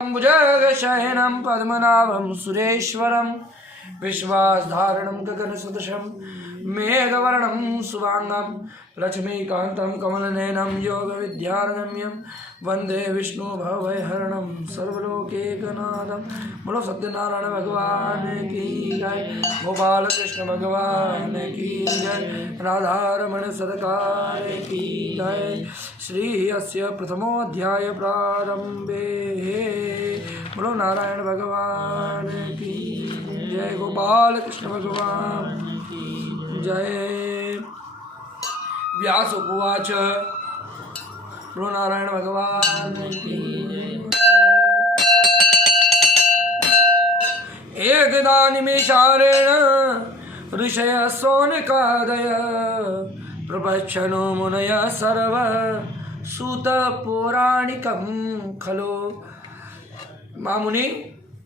भुजगशयनं पद्मनाभं सुरेश्वरं विश्वासधारणं गगनसदृशं मेघवर्णं शुभांगं लक्ष्मीकान्तं कमलनयनं योगविद्यारम्यं वन्दे विष्णुभवभयहरणं सर्वलोकैकनाथं। बोलो सत्यनारायण भगवान की जय, गोपाल कृष्ण भगवान की जय, राधारमण सरकार की जय। श्री अस्य प्रथमोऽध्याय प्रारंभे। बोलो नारायण भगवान की जय, गोपाल कृष्ण भगवान की जय। व्यास उवाच बोलो नारायण भगवान की एकदा निमेषारेण ऋषयः सौनकादय प्रपच्छनो मुनयः सर्व सूत पौराणिकं खलो। मामुनि,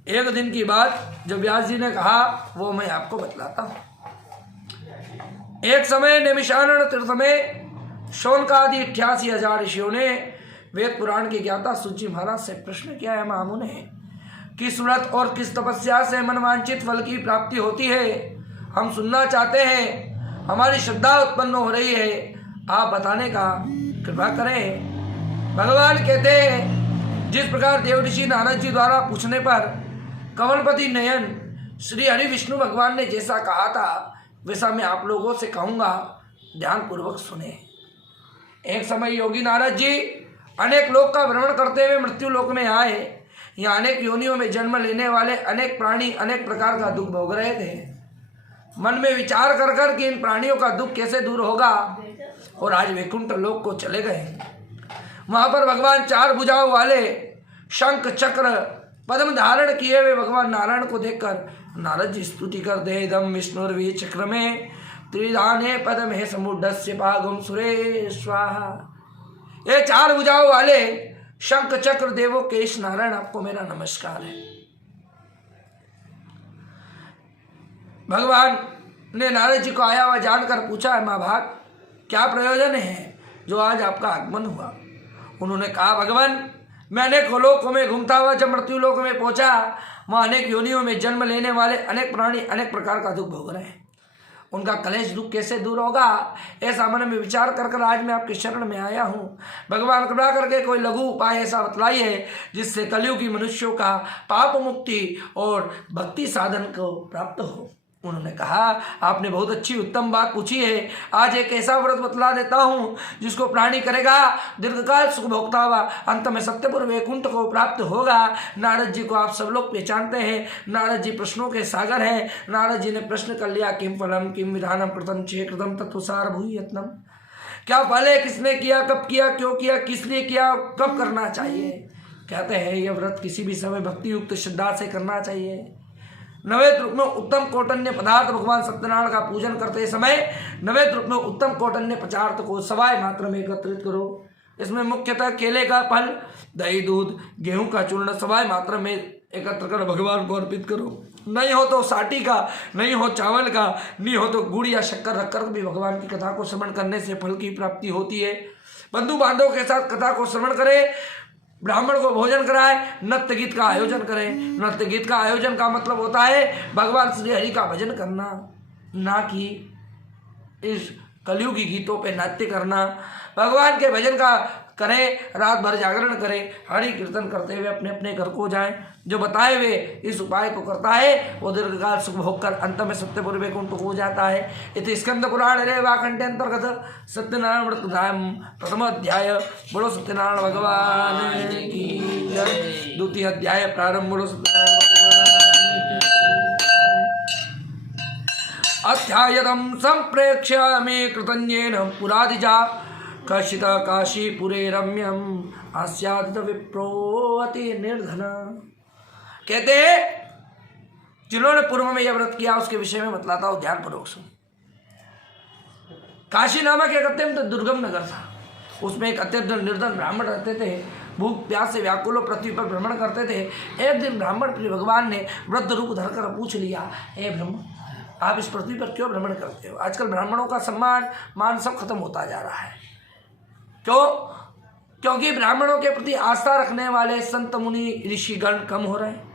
एक दिन की बात जब व्यास जी ने कहा वो मैं आपको बतलाता हूँ। एक समय नैमिषारण्य तीर्थ में शौनकादि 88,000 ऋषियों ने वेद पुराण की ज्ञाता सूची महाराज से प्रश्न किया है, मामुने किस व्रत और किस तपस्या से मनवांछित फल की प्राप्ति होती है, हम सुनना चाहते हैं, हमारी श्रद्धा उत्पन्न हो रही है, आप बताने का कृपा करें। भगवान कहते हैं, जिस प्रकार देव ऋषि नारद जी द्वारा पूछने पर कमलपति नयन श्री हरि विष्णु भगवान ने जैसा कहा था वैसा मैं आप लोगों से कहूँगा, ध्यान पूर्वक सुने। एक समय योगी नारद जी अनेक लोक का भ्रमण करते हुए मृत्यु लोक में आए। यहाँ अनेक योनियों में जन्म लेने वाले अनेक प्राणी अनेक प्रकार का दुख भोग रहे थे। मन में विचार कर कर कि इन प्राणियों का दुख कैसे दूर होगा, और आज वैकुंठ लोक को चले गए। वहाँ पर भगवान 4 भुजाओं वाले शंख चक्र पद्म धारण किए हुए भगवान नारायण को देखकर नारद जी स्तुति करते हैं। इदं विष्णुर्वी चक्र में त्रिदाने पद्म है समुद्रस्य पागुम सुरेश स्वाहा। ये 4 भुजाओं वाले शंख चक्र देवो केश नारायण, आपको मेरा नमस्कार है। भगवान ने नारद जी को आया हुआ जानकर पूछा है, महाभाग क्या प्रयोजन है जो आज आपका आगमन हुआ। उन्होंने कहा, भगवान मैं अनेक लोकों में घूमता हुआ जब मृत्यु लोक में पहुंचा, वहाँ अनेक योनियों में जन्म लेने वाले अनेक प्राणी अनेक प्रकार का दुख भोग रहे हैं। उनका कलेश दुख कैसे दूर होगा, ऐसा मन में विचार कर कर आज मैं आपके शरण में आया हूँ। भगवान कृपा करके कोई लघु उपाय ऐसा बतलाइए जिससे कलयुगी मनुष्यों का पाप मुक्ति और भक्ति साधन को प्राप्त हो। उन्होंने कहा, आपने बहुत अच्छी उत्तम बात पूछी है। आज एक ऐसा व्रत बतला देता हूँ जिसको प्राणी करेगा दीर्घकाल सुख भोगता हुआ अंत में सत्यपुर वैकुंठ को प्राप्त होगा। नारद जी को आप सब लोग पहचानते हैं, नारद जी प्रश्नों के सागर हैं। नारद जी ने प्रश्न कर लिया, किम फलम किम विधानम कृतम चे कृतम तत्वसार भूय यत्नम। क्या फल है, किसने किया, कब किया, क्यों किया, किस लिए किया, कब करना चाहिए। कहते हैं यह व्रत किसी भी समय भक्ति युक्त श्रद्धा से करना चाहिए। नवेद रूप में उत्तम कौटन्य पदार्थ भगवान सत्यनारायण का पूजन करते समय नवेद रूप में उत्तम कौटन्य पदार्थ को सवाय मात्रा में एकत्रित करो। इसमें मुख्यतः केले का फल, दही, दूध, गेहूं का चूर्ण सवाय मात्रा में एकत्र कर भगवान को अर्पित करो। नहीं हो तो साटी का, नहीं हो चावल का, नहीं हो तो गुड़ या शक्कर रखकर भी भगवान की कथा को श्रवण करने से फल की प्राप्ति होती है। बंधु बांधव के साथ कथा को श्रवण करें, ब्राह्मण को भोजन कराए, नृत्य गीत का आयोजन करें। नृत्य गीत का आयोजन का मतलब होता है भगवान श्री हरि का भजन करना, ना कि इस कलयुगी गीतों पे नाट्य करना। भगवान के भजन का करें, रात भर जागरण करें, हरि कीर्तन करते हुए अपने अपने घर को जाएं। जो बताए हुए इस उपाय को करता है वो दीर्घकाल सुख भोग कर अंत में सत्यपुर वैकुंठ हो जाता है। इति स्कंद पुराण रेवा कंठे अंतर्गत सत्यनारायण व्रत प्रथम अध्याय। बोलो सत्यनारायण भगवान की जय। द्वितीय अध्याय प्रारंभ। बोलो सत्यनारायण अध्यायतम संप्रेक्ष्य मे कृतन्येन पुरादिजा कशित काशीपुरे रम्यम आस्यादित विप्रोति निर्धन। कहते हैं जिन्होंने पूर्व में यह व्रत किया उसके विषय में बतलाता हूँ, ध्यान पूर्वक सुन। काशी नामक एक अत्यंत दुर्गम नगर था। उसमें एक अत्यंत निर्धन ब्राह्मण रहते थे। भूख प्यास से व्याकुल पृथ्वी पर भ्रमण करते थे। एक दिन ब्राह्मण प्रिय भगवान ने वृद्ध रूप धरकर पूछ लिया, हे ब्रह्म, आप इस पृथ्वी पर क्यों भ्रमण करते हो? आजकल ब्राह्मणों का सम्मान मान सब खत्म होता जा रहा है। क्यों? क्योंकि ब्राह्मणों के प्रति आस्था रखने वाले संत मुनि ऋषिगण कम हो रहे हैं,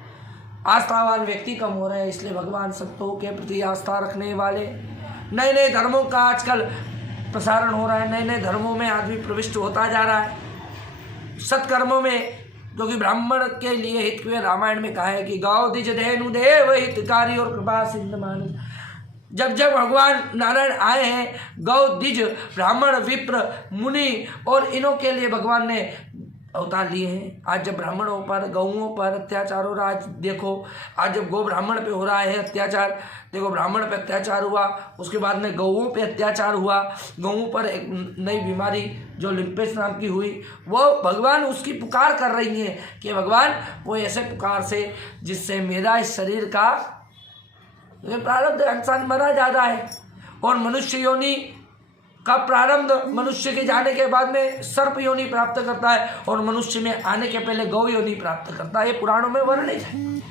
आस्थावान व्यक्ति कम हो रहे हैं। इसलिए भगवान संतों के प्रति आस्था रखने वाले, नए नए धर्मों का आजकल प्रसारण हो रहा है, नए नए धर्मों में आदमी प्रविष्ट होता जा रहा है, सत्कर्मों में, जो कि ब्राह्मण के लिए हित के रामायण में कहा है कि गौ द्विज धेनु देव हितकारी और कृपा सिंधु मानुष। जब जब भगवान नारायण आए हैं, गौ द्विज ब्राह्मण विप्र मुनि और इनों के लिए भगवान ने अवतार लिए हैं। आज जब ब्राह्मणों पर गौओं पर अत्याचार हो रहा है, आज देखो आज जब गौ ब्राह्मण पे हो रहा है अत्याचार, देखो ब्राह्मण पे अत्याचार हुआ, उसके बाद में गौओं पे अत्याचार हुआ, गौओं पर एक नई बीमारी जो लिम्पेस नाम की हुई, वो भगवान उसकी पुकार कर रही है कि भगवान वो ऐसे पुकार से जिससे मेरा इस शरीर का प्रारब्ध इंसान मरा जा रहा है, और मनुष्य योनि का प्रारंभ मनुष्य के जाने के बाद में सर्प योनि प्राप्त करता है, और मनुष्य में आने के पहले गौ योनि प्राप्त करता है। ये पुराणों में वर्णित है।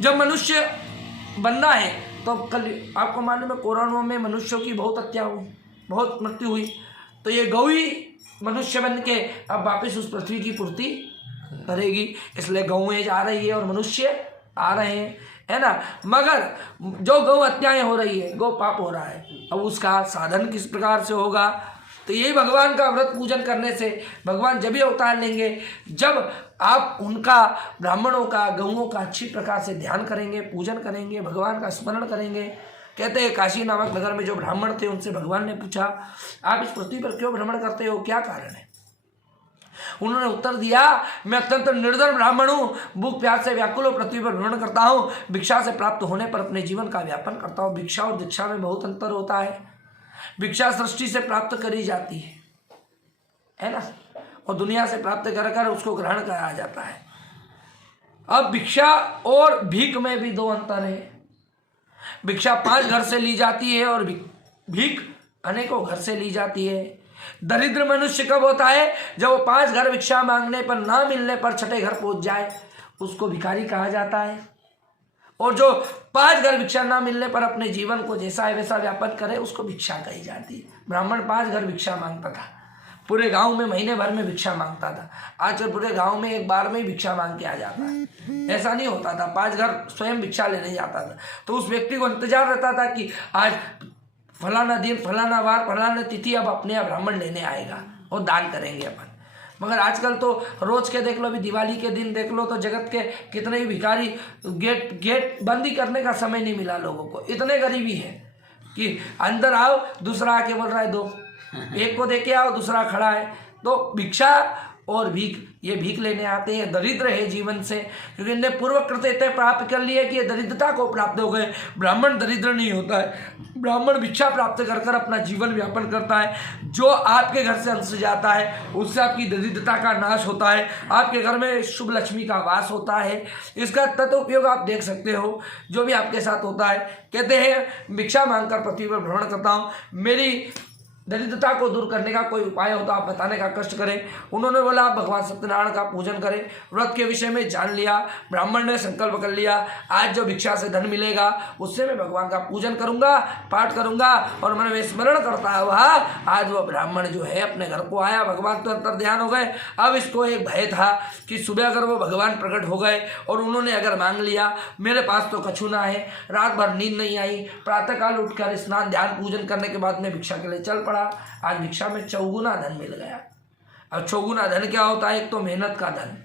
जब मनुष्य बनना है तो कल आपको मालूम है कोरोना में मनुष्यों की बहुत हत्या हुई, बहुत मृत्यु हुई, तो ये गौ ही मनुष्य बन के अब वापस उस पृथ्वी की पूर्ति करेगी। इसलिए गौएं जा रही है और मनुष्य आ रहे हैं, है ना। मगर जो गौ हत्याएं हो रही है, गौ पाप हो रहा है, अब उसका साधन किस प्रकार से होगा? तो यही भगवान का व्रत पूजन करने से भगवान जब ही अवतार लेंगे जब आप उनका, ब्राह्मणों का, गौओं का अच्छी प्रकार से ध्यान करेंगे, पूजन करेंगे, भगवान का स्मरण करेंगे। कहते हैं काशी नामक नगर में जो ब्राह्मण थे उनसे भगवान ने पूछा, आप इस पृथ्वी पर क्यों भ्रमण करते हो, क्या कारण है? उन्होंने उत्तर दिया, मैं अत्यंत निर्धन ब्राह्मण हूँ, भूख प्यास से व्याकुल हो पृथ्वी पर भ्रमण करता हूँ, भिक्षा से प्राप्त होने पर अपने जीवन का व्यापन करता हूँ। भिक्षा और दीक्षा में बहुत अंतर होता है। भिक्षा सृष्टि से प्राप्त करी जाती है ना, और दुनिया से प्राप्त कर कर उसको ग्रहण करा जाता है। अब भिक्षा और भीख में भी दो अंतर है। भिक्षा 5 घर से ली जाती है और भीख अनेकों घर से ली जाती है। दरिद्र मनुष्य कब होता है? जब वो 5 घर भिक्षा मांगने पर ना मिलने पर 6ठे घर पहुंच जाए, उसको भिखारी कहा जाता है। और जो 5 घर भिक्षा ना मिलने पर अपने जीवन को जैसा है वैसा व्यापन करे, उसको भिक्षा कही जाती है। ब्राह्मण 5 घर भिक्षा मांगता था, पूरे गांव में महीने भर में भिक्षा मांगता था। आजकल पूरे गांव में एक बार में ही भिक्षा मांग के आ जाता है। ऐसा नहीं होता था, 5 घर स्वयं भिक्षा लेने जाता था, तो उस व्यक्ति को इंतजार रहता था कि आज फलाना दिन, फलाना वार, फलाना तिथि अब अपने यहाँ ब्राह्मण लेने आएगा और दान करेंगे अपन। मगर आजकल तो रोज के देख लो, अभी दिवाली के दिन देख लो तो जगत के कितने ही भिखारी, गेट बंदी करने का समय नहीं मिला लोगों को। इतने गरीबी है कि अंदर आओ, दूसरा आके बोल रहा है दो, एक को देके आओ, दूसरा खड़ा है। तो भिक्षा और भीख, ये भीख लेने आते हैं, दरिद्र है जीवन से, क्योंकि इनने पूर्व कृत्य प्राप्त कर लिए कि ये दरिद्रता को प्राप्त हो गए। ब्राह्मण दरिद्र नहीं होता है, ब्राह्मण भिक्षा प्राप्त कर कर अपना जीवन व्यापन करता है। जो आपके घर से अंश जाता है उससे आपकी दरिद्रता का नाश होता है, आपके घर में शुभ लक्ष्मी का वास होता है। इसका तदुपयोग आप देख सकते हो जो भी आपके साथ होता है। कहते हैं भिक्षा मांगकर पृथ्वी पर भ्रमण करता हूँ, मेरी दरिद्रता को दूर करने का कोई उपाय हो तो आप बताने का कष्ट करें। उन्होंने बोला आप भगवान सत्यनारायण का पूजन करें। व्रत के विषय में जान लिया, ब्राह्मण ने संकल्प कर लिया, आज जो भिक्षा से धन मिलेगा उससे मैं भगवान का पूजन करूंगा, पाठ करूंगा, और मन में स्मरण करता हुआ आज वो ब्राह्मण जो है अपने घर को आया। भगवान तो अंतर ध्यान हो गए। अब इसको एक भय था कि सुबह अगर वो भगवान प्रकट हो गए और उन्होंने अगर मांग लिया, मेरे पास तो कछु ना है, रात भर नींद नहीं आई, प्रातःकाल उठकर स्नान ध्यान पूजन करने के बाद में भिक्षा के लिए चल पड़ा। आज भिक्षा में 4 गुना धन मिल गया। अब 4 गुना धन क्या होता है? एक तो मेहनत का धन,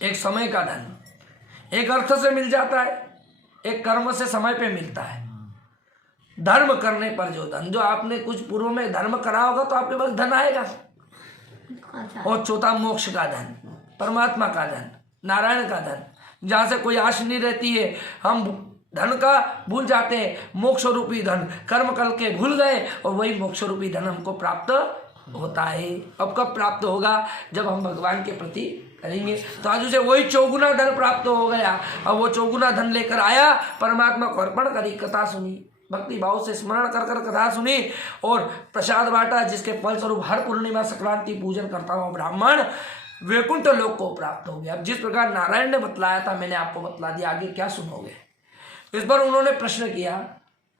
एक समय का धन, एक अर्थ से मिल जाता है, एक कर्म से समय पे मिलता है। धर्म करने पर जो धन, जो आपने कुछ पूर्व में धर्म करा होगा तो आपके पास धन आएगा। और चौथा मोक्ष का धन, परमात्मा का धन, नारायण का धन, जहाँ से कोई आश नहीं रहती है। हम धन का भूल जाते हैं, मोक्ष रूपी धन कर्म कल के भूल गए और वही मोक्ष रूपी धन हमको प्राप्त होता है। अब कब प्राप्त होगा? जब हम भगवान के प्रति करेंगे। तो आज उसे वही 4 गुना धन प्राप्त हो गया। अब वो 4 गुना धन लेकर आया, परमात्मा को अर्पण करी, कथा सुनी, भक्ति भाव से स्मरण कर कर कथा सुनी और प्रसाद बांटा, जिसके फलस्वरूप हर पूर्णिमा संक्रांति पूजन करता हुआ ब्राह्मण वैकुंठ लोक को प्राप्त हो गया। अब जिस प्रकार नारायण ने बतलाया था मैंने आपको बतला दिया, आगे क्या सुनोगे? इस पर उन्होंने प्रश्न किया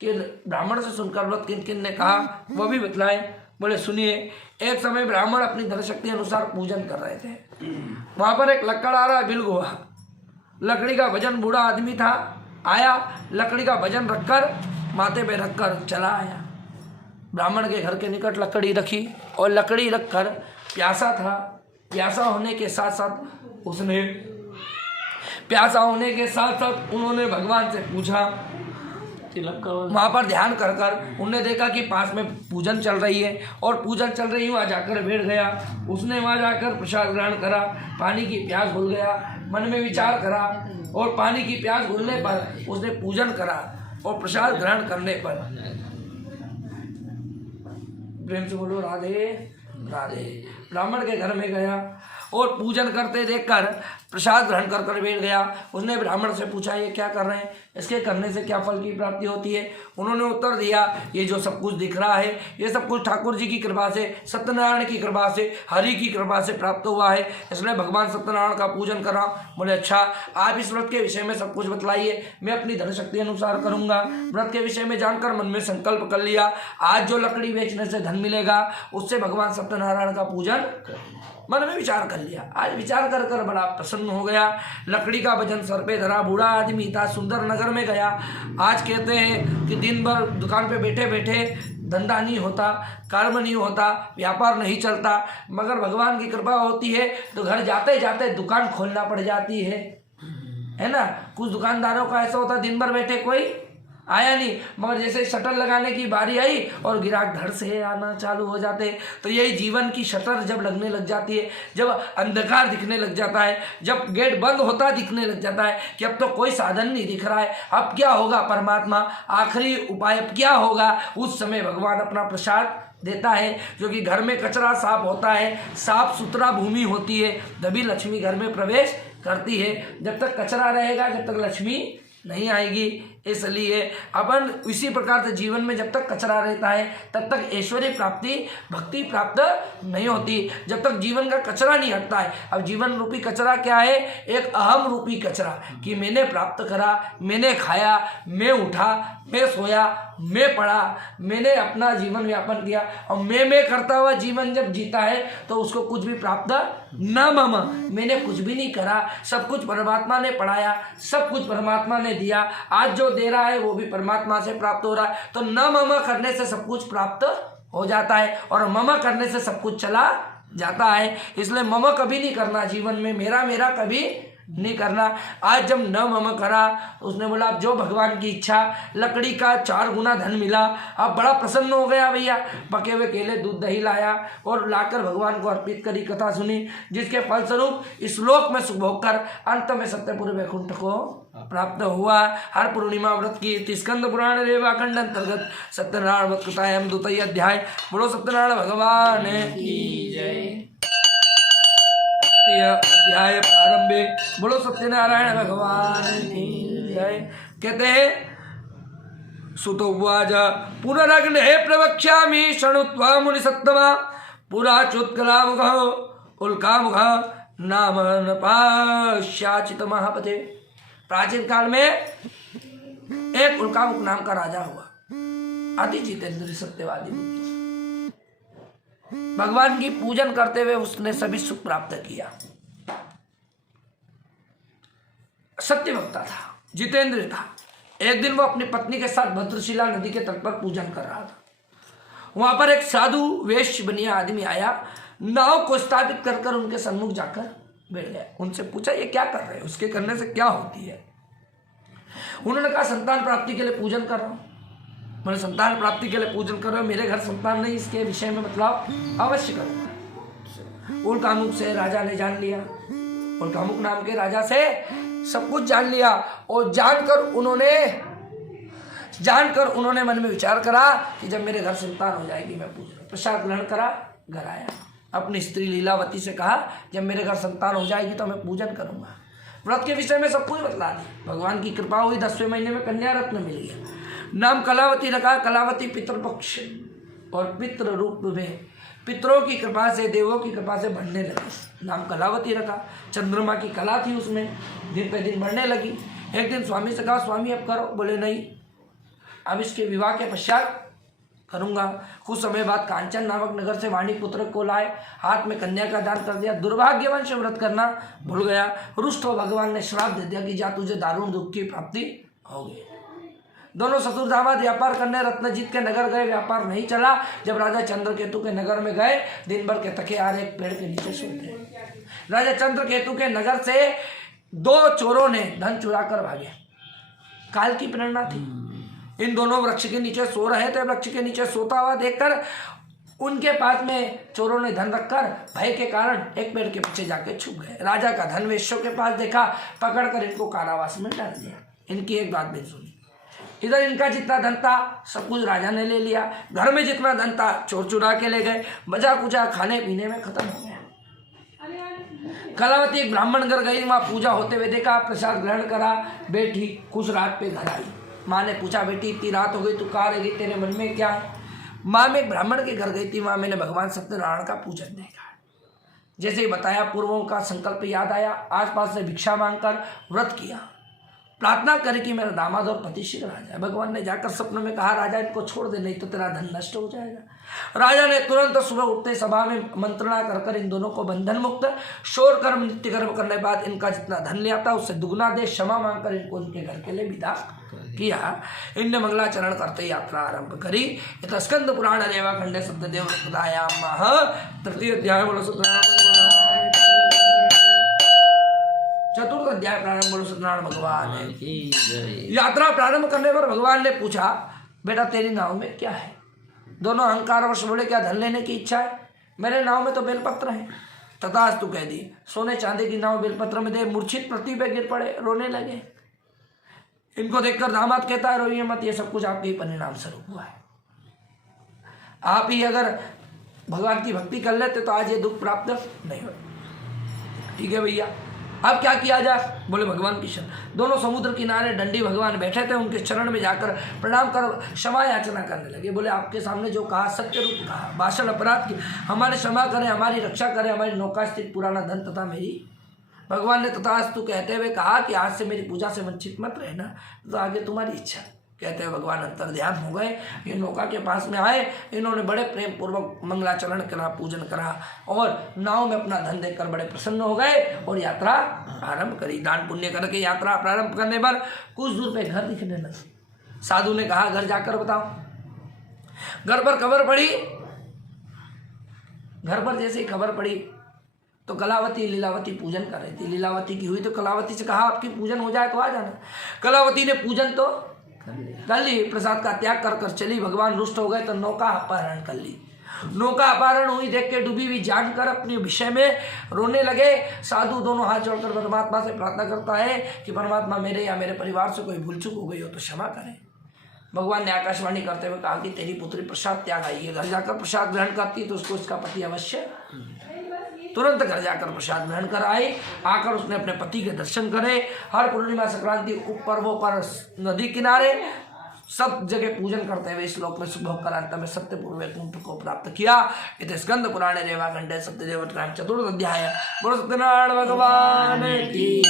कि ब्राह्मण से सुनकर व्रत किन किन ने कहा वह भी बतलाए। बोले सुनिए, एक समय ब्राह्मण अपनी धनशक्ति अनुसार पूजन कर रहे थे। वहाँ पर एक लक्कड़ आ रहा बिल्ग हुआ, लकड़ी का वजन, बूढ़ा आदमी था, आया, लकड़ी का वजन रखकर माथे पे रखकर चला आया। ब्राह्मण के घर के निकट लकड़ी रखी और लकड़ी रखकर प्यासा था। प्यासा होने के साथ साथ उन्होंने भगवान से पूछा। वहाँ पर ध्यान कर कर उनने देखा कि पास में पूजन चल रही है और पूजन चल रही, वहाँ जाकर बैठ गया। उसने वहाँ जाकर प्रसाद ग्रहण करा, पानी की प्यास भूल गया, मन में विचार करा और पानी की प्यास भूलने पर उसने पूजन करा और प्रसाद ग्रहण करने पर, प्रेम से बोलो राधे राधे, ब्राह्मण के घर में गया और पूजन करते देखकर प्रसाद ग्रहण कर कर बैठ गया। उसने ब्राह्मण से पूछा ये क्या कर रहे हैं, इसके करने से क्या फल की प्राप्ति होती है। उन्होंने उत्तर दिया ये जो सब कुछ दिख रहा है ये सब कुछ ठाकुर जी की कृपा से, सत्यनारायण की कृपा से, हरि की कृपा से प्राप्त हुआ है, इसलिए भगवान सत्यनारायण का पूजन कर रहा हूँ। बोले अच्छा, आप इस व्रत के विषय में सब कुछ बतलाइए, मैं अपनी धनशक्ति अनुसार करूँगा। व्रत के विषय में जानकर मन में संकल्प कर लिया, आज जो लकड़ी बेचने से धन मिलेगा उससे भगवान सत्यनारायण का पूजन, मन में विचार कर लिया। आज विचार कर कर बड़ा प्रसन्न हो गया। लकड़ी का वजन सर पे धरा, बूढ़ा आदमी था, सुंदर नगर में गया। आज कहते हैं कि दिन भर दुकान पे बैठे बैठे धंधा नहीं होता, कर्म नहीं होता, व्यापार नहीं चलता, मगर भगवान की कृपा होती है तो घर जाते जाते दुकान खोलना पड़ जाती है ना। कुछ दुकानदारों का ऐसा होता दिन भर बैठे कोई आया नहीं, मगर जैसे शटर लगाने की बारी आई और गिराक धड़ से आना चालू हो जाते। तो यही जीवन की शटर जब लगने लग जाती है, जब अंधकार दिखने लग जाता है, जब गेट बंद होता दिखने लग जाता है कि अब तो कोई साधन नहीं दिख रहा है, अब क्या होगा परमात्मा, आखिरी उपाय अब क्या होगा, उस समय भगवान अपना प्रसाद देता है। क्योंकि घर में कचरा साफ होता है, साफ सुथरा भूमि होती है, तभी लक्ष्मी घर में प्रवेश करती है। जब तक कचरा रहेगा जब तक लक्ष्मी नहीं आएगी। इसलिए अपन इसी प्रकार से जीवन में जब तक कचरा रहता है तब तक ऐश्वर्य प्राप्ति, भक्ति प्राप्त नहीं होती, जब तक जीवन का कचरा नहीं हटता है। अब जीवन रूपी कचरा क्या है, एक अहम रूपी कचरा कि मैंने प्राप्त करा, मैंने खाया, मैं उठा, मैं सोया, मैं पढ़ा, मैंने अपना जीवन यापन किया और मैं करता हुआ जीवन जब जीता है तो उसको कुछ भी प्राप्त न मामा, मैंने कुछ भी नहीं करा, सब कुछ परमात्मा ने पढ़ाया, सब कुछ परमात्मा ने दिया, आज जो दे रहा है वो भी परमात्मा से प्राप्त हो रहा है। तो न मामा करने से सब कुछ प्राप्त हो जाता है और ममा करने से सब कुछ चला जाता है। इसलिए ममा कभी नहीं करना जीवन में, मेरा मेरा कभी नहीं करना। आज जब न मम करा उसने बोला अब जो भगवान की इच्छा, लकड़ी का 4 गुना धन मिला। अब बड़ा प्रसन्न हो गया भैया, पके हुए केले दूध दही लाया और लाकर भगवान को अर्पित करी, कथा सुनी, जिसके फलस्वरूप इस लोक में सुख भोग कर अंत में सत्यपुर वैकुंठ को प्राप्त हुआ। हर पूर्णिमा व्रत की स्कंद पुराण रेवाखंड अंतर्गत सत्यनारायण व्रत कथायाम 2 अध्याय। बोलो सत्यनारायण भगवान की जय। अध्याय प्रारंभे बोलो सत्यनारायण भगवान की जय। कहते हैं सुतोवाच पुनरग्ने प्रवक्ष्यामि शृणुत्वा मुनिसत्तमा पुराच्युत्कलामुख उल्कामुख नाम नपाश्याचित महापते। प्राचीन काल में एक उल्कामुख नाम का राजा हुआ, अति जितेंद्र सत्यवादी। भगवान की पूजन करते हुए उसने सभी सुख प्राप्त किया। सत्य भक्ता था, जितेंद्र था। एक दिन वो अपनी पत्नी के साथ भद्रशिला नदी के तट पर पूजन कर रहा था। वहां पर एक साधु वेश बनिया आदमी आया, नाव को स्थापित कर कर उनके सम्मुख जाकर बैठ गया। उनसे पूछा ये क्या कर रहे हैं, उसके करने से क्या होती है। उन्होंने कहा संतान प्राप्ति के लिए पूजन कर रहा हूं। मैंने संतान प्राप्ति के लिए पूजन कर रहा हूं, मेरे घर संतान नहीं, इसके विषय में मतलब अवश्य करूंगा। उल्कामुख से राजा ने जान लिया, उल्कामुख नाम के राजा से सब कुछ जान लिया और जानकर उन्होंने मन में विचार करा कि जब मेरे घर संतान हो जाएगी मैं पूजूंगा। प्रसाद ग्रहण करा, घर आया, अपनी स्त्री लीलावती से कहा जब मेरे घर संतान हो जाएगी तो मैं पूजन करूंगा। व्रत के विषय में सब कुछ बतला दी। भगवान की कृपा हुई, 10वें महीने में कन्या रत्न मिल गया। नाम कलावती रखा। कलावती पितृपक्ष और पितृ रूप में पितरों की कृपा से, देवों की कृपा से बढ़ने लगी। नाम कलावती रखा। चंद्रमा की कला थी उसमें, दिन पे दिन बढ़ने लगी। एक दिन स्वामी से कहा स्वामी अब करो। बोले नहीं, अब इसके विवाह के पश्चात करूंगा। कुछ समय बाद कांचन नामक नगर से वाणी पुत्र को लाए, हाथ में कन्या का दान कर दिया। दुर्भाग्यवंश व्रत करना भूल गया। रुष्ट हो भगवान ने श्राप दे दिया कि जा तुझे दारुण दुख की प्राप्ति होगी। दोनों ससुर दामाद व्यापार करने रत्नजीत के नगर गए। व्यापार नहीं चला। जब राजा चंद्रकेतु के नगर में गए, दिन भर के थके हारे एक पेड़ के नीचे सोते। राजा चंद्रकेतु के नगर से 2 चोरों ने धन चुरा कर भागे। काल की प्रेरणा थी। इन दोनों वृक्ष के नीचे सो रहे थे। वृक्ष के नीचे सोता हुआ देखकर उनके पास में चोरों ने धन रखकर भय के कारण एक पेड़ के पीछे जाके छुप गए। राजा का धन वेश्यों के पास देखा, पकड़कर इनको कारावास में डाल दिया। इनकी एक बात भी सुनी। इधर इनका जितना धन था सब कुछ राजा ने ले लिया। घर में जितना धन था चोर चुरा के ले गए। बचा कुचा खाने पीने में खत्म हो गया। कलावती एक ब्राह्मण घर गई, वहाँ पूजा होते हुए देखा, प्रसाद ग्रहण करा, बैठी, कुछ रात पे घर आई। माँ ने पूछा, बेटी इतनी रात हो गई, तू कहाँ रह गई, तेरे मन में क्या है? माँ मैं एक ब्राह्मण के घर गई थी, वहाँ मैंने भगवान सत्यनारायण का पूजन देखा। जैसे ही बताया, पूर्वों का संकल्प याद आया। आसपास से भिक्षा मांगकर व्रत किया, प्रार्थना करे कि मेरा दामाद और पति शीघ्र आ जाए। भगवान ने जाकर सपनों में कहा, राजा इनको छोड़ दे, नहीं तो तेरा धन नष्ट हो जाएगा। राजा ने तुरंत सुबह उठते सभा में मंत्रणा कर इन दोनों को बंधन मुक्त, शोर कर्म नित्य कर्म करने के बाद इनका जितना धन लिया था उससे दुगुना दे क्षमा मांगकर इनको उनके घर के लिए विदा किया। इनने मंगलाचरण करते यात्रा आरंभ करी। इत स्कंद पुराण रेवा खंडे सत्यदेव तृतीय अध्याय। बोलो सत्यनारायण चतुर्थ अध्याय प्रारंभ। बोलो सत्यनारायण भगवान की। यात्रा प्रारंभ करने पर भगवान ने पूछा, बेटा तेरी नाव में क्या है? दोनों अहंकारवश बोले, क्या धन लेने की इच्छा है? मेरे नाव में तो बेलपत्र है। तथास्तु कह दी। सोने चांदी की नाव बेलपत्र में दे। मूर्छित पृथ्वी पे गिर पड़े, रोने लगे। इनको देखकर दामाद कहता है, रोइए मत, ये सब कुछ आपके ही परिणाम स्वरूप हुआ है। आप ही अगर भगवान की भक्ति कर लेते तो आज ये दुख प्राप्त नहीं हो। ठीक है भैया, अब क्या किया जाए? बोले भगवान की शरण। दोनों समुद्र किनारे दंडी भगवान बैठे थे, उनके चरण में जाकर प्रणाम कर क्षमा याचना करने लगे। बोले आपके सामने जो कहा सत्य रूप कहा, भाषण अपराध की, हमारे क्षमा करें, हमारी रक्षा करें, हमारी नौका स्थित पुराना धन तथा मेरी। भगवान ने तथास्तु कहते हुए कहा कि आज से मेरी पूजा से वंचित मत रहना, तो आगे तुम्हारी इच्छा। कहते हुए भगवान अंतर ध्यान हो गए। ये नौका के पास में आए। इन्होंने बड़े प्रेम पूर्वक मंगलाचरण करा, पूजन करा और नाव में अपना धन देखकर बड़े प्रसन्न हो गए और यात्रा आरंभ करी। दान पुण्य करके यात्रा प्रारंभ करने पर कुछ दूर पे घर दिखने लगे। साधु ने कहा, घर जाकर बताओ। घर पर खबर पड़ी। घर पर जैसे ही खबर पड़ी तो कलावती लीलावती पूजन कर रही थी। लीलावती की हुई तो कलावती से कहा, आपकी पूजन हो जाए तो आ जाना। कलावती ने पूजन तो कर ली, प्रसाद का त्याग कर कर चली। भगवान रुष्ट हो गए तो नौका अपहरण कर ली। नौका अपहरण हुई देख के डूबी हुई जानकर अपने विषय में रोने लगे। साधु दोनों हाथ जोड़कर परमात्मा से प्रार्थना करता है कि परमात्मा मेरे या मेरे परिवार से कोई भूल चूक हो गई हो तो क्षमा करें। भगवान ने आकाशवाणी करते हुए कहा कि तेरी पुत्री प्रसाद त्याग आई है। घर जाकर प्रसाद ग्रहण करती है तो उसको उसका पति अवश्य। तुरंत घर जाकर प्रसाद ग्रहण कर आई। आकर उसने अपने पति के दर्शन करे। हर पूर्णिमा संक्रांति उप पर्वों पर नदी किनारे सब जगह पूजन करते हुए श्लोक में शुभ होकर अंत में सत्यपूर्व वैकुंठ को प्राप्त किया। इत स्कंद पुराणे रेवा खंडे सत्यदेव चतुर्थ अध्याय। बोलो सत्यनारायण भगवान की।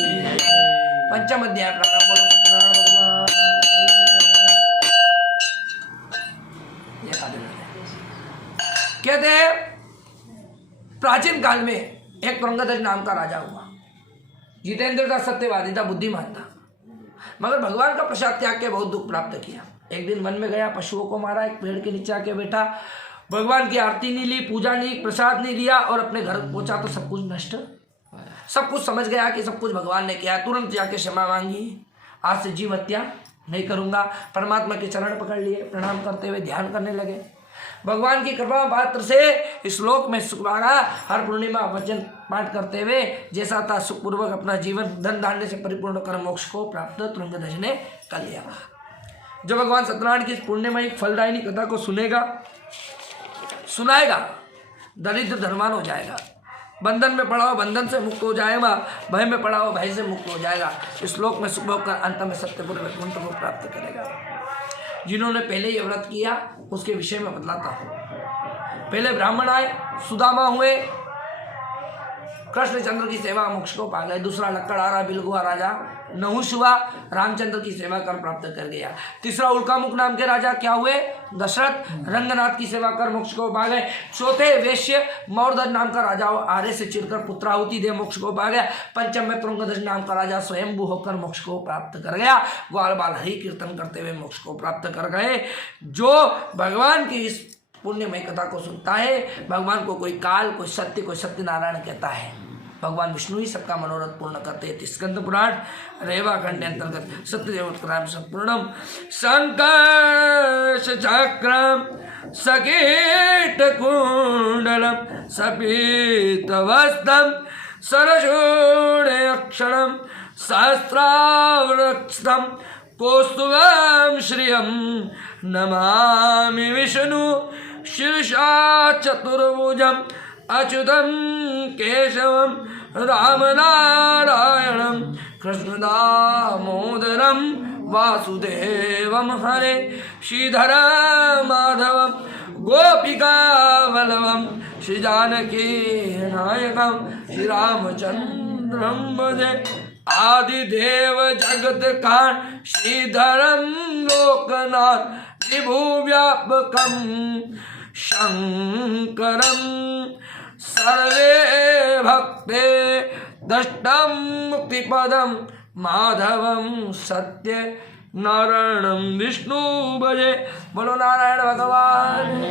पंचम अध्याय प्रारंभ। बोलो सत्यनारायण भगवान। कहते हैं प्राचीन काल में एक तुरंगध्वज नाम का राजा हुआ। जितेंद्र था, सत्यवादी था, बुद्धिमान था, मगर भगवान का प्रसाद त्याग के बहुत दुख प्राप्त किया। एक दिन वन में गया, पशुओं को मारा, एक पेड़ के नीचे आके बैठा, भगवान की आरती नहीं ली, पूजा नहीं, प्रसाद नहीं लिया और अपने घर पहुंचा तो सब कुछ नष्ट। सब कुछ समझ गया कि सब कुछ भगवान ने किया। तुरंत जाके क्षमा मांगी, आज से जीव हत्या नहीं करूंगा। परमात्मा के चरण पकड़ लिए, प्रणाम करते हुए ध्यान करने लगे। भगवान की कृपा पात्र से इस श्लोक में सुखभागा हर पूर्णिमा वचन पाठ करते हुए जैसा था सुखपूर्वक अपना जीवन धन धान्य से परिपूर्ण कर मोक्ष को प्राप्त तुरंगध्वज ने कर लिया। जो भगवान सत्यनारायण की इस पुण्यमयी फलदायिनी कथा को सुनाएगा, दरिद्र धनवान हो जाएगा। बंधन में पड़ा हो बंधन से मुक्त हो जाएगा, भय में पड़ा हो भय से मुक्त हो जाएगा। इस श्लोक में सुख होकर अंत में सत्यपूर्ण वैकुंठ को प्राप्त करेगा। जिन्होंने पहले ये व्रत किया उसके विषय में बतलाता हूँ। पहले ब्राह्मण आए, सुदामा हुए, कृष्णचंद्र की सेवा मोक्ष को पा गए। दूसरा लक्कड़हारा बिलगुआ राजा नहुष हुआ, रामचंद्र की सेवा कर प्राप्त कर गया। तीसरा उल्कामुख नाम के राजा क्या हुए, दशरथ, रंगनाथ की सेवा कर मोक्ष को पा गए। चौथे वैश्य मौर्धज नाम का राजा आर्य से चिरकर पुत्राहुति दे मोक्ष को पा गया। पंचम में तुंगध्वज नाम का राजा स्वयंभू होकर मोक्ष को प्राप्त कर गया। ग्वाल बाल हरि कीर्तन करते हुए मोक्ष को प्राप्त कर गए। जो भगवान की इस पुण्यमय कथा को सुनता है, भगवान को कोई काल, कोई सत्यनारायण कहता है। भगवान विष्णु ही सबका मनोरथ पूर्ण करते हैं। स्कंद पुराण रेवा खंड अंतर्गत सत्यदेवोत्तरायण संपूर्णम संकर्ष चक्रम सकीट कुंडलम सपीतवस्त्रम सरशूणे अक्षरम सहस्रावृक्षम कौस्तुभम श्रियम नमामि विष्णु शीर्षा चतुर्भुजम अच्युतम केशवम रामनारायणम कृष्णदामोदरम वासुदेवम हरे श्रीधर माधवम गोपिका वल्लभम श्री जानकी नायकम श्री रामचंद्रम भजे आदिदेव जगत कान श्रीधरम लोकनाथ विभुव्यापकम शंकरम सर्वे भक्ते दष्टम मुक्तिपदम माधवम सत्य नारायणम विष्णु भजे। बोलो नारायण भगवान।